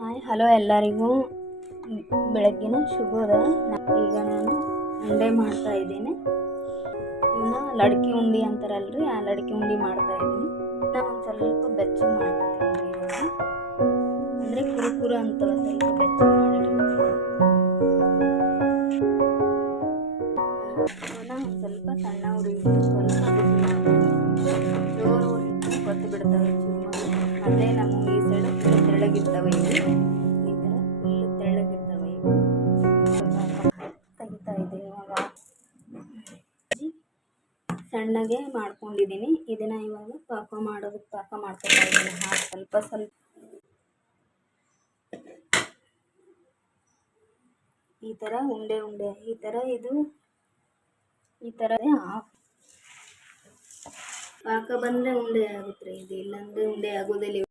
Hi, hello ಎಲ್ಲರಿಗೂ. ಬೆಳಗ್ಗಿನ ಶುಭೋದಯ ಈಗ ನಾನು ಉಂಡೆ ಮಾಡ್ತಾ ಇದ್ದೀನಿ. ಇನ್ನು ಲಡ್ಕಿ ಉಂಡಿ ಅಂತಾರಲ್ರಿ, ಆ ಲಡ್ಕಿ ಉಂಡಿ ಮಾಡ್ತಾ ಇದ್ದೀನಿ. ನಾನು ಒಂದು ಸ್ವಲ್ಪ ಬೆಚ್ಚಗೆ ಮಾಡ್ಕೊತೀನಿ ಅಂದರೆ ಕುರುಕುರು ಅಂತ ಸ್ವಲ್ಪ ಬೆಚ್ಚ ಇವನ್ನ ಒಂದು ಸ್ವಲ್ಪ ಸಣ್ಣ ಇಟ್ಟು ಸ್ವಲ್ಪ ಜೋರು ಹುಡುಗಿ ಬಿಡ್ತವೆ ಚೂರು ಅದೇ ನಮ್ಮ ತೆಳ್ಳಗಿರ್ತವೆ ಇವು. ಈ ಥರ ತೆಳ್ಳಗಿರ್ತವೆ ಇವು. ತೆಗಿತಾ ಇದ್ದೀನಿ ಇವಾಗ. ಸಣ್ಣಗೆ ಮಾಡ್ಕೊಂಡಿದ್ದೀನಿ. ಇದನ್ನ ಇವಾಗ ಪಾಕ ಮಾಡೋದಕ್ಕೆ ಪಾಕ ಮಾಡ್ಕೊತಾ ಇದ್ದೀನಿ. ಹಾಕಿ ಸ್ವಲ್ಪ ಸ್ವಲ್ಪ. ಈ ಥರ ಉಂಡೆ ಉಂಡೆ. ಈ ಥರ ಇದು, ಈ ಥರ ಹಾಫ್ ಪಾಕ ಬಂದರೆ ಉಂಡೆ ಆಗುತ್ತೆ ರೀ. ಇದು ಇಲ್ಲಾಂದರೆ ಉಂಡೆ ಆಗೋದಿಲ್ಲ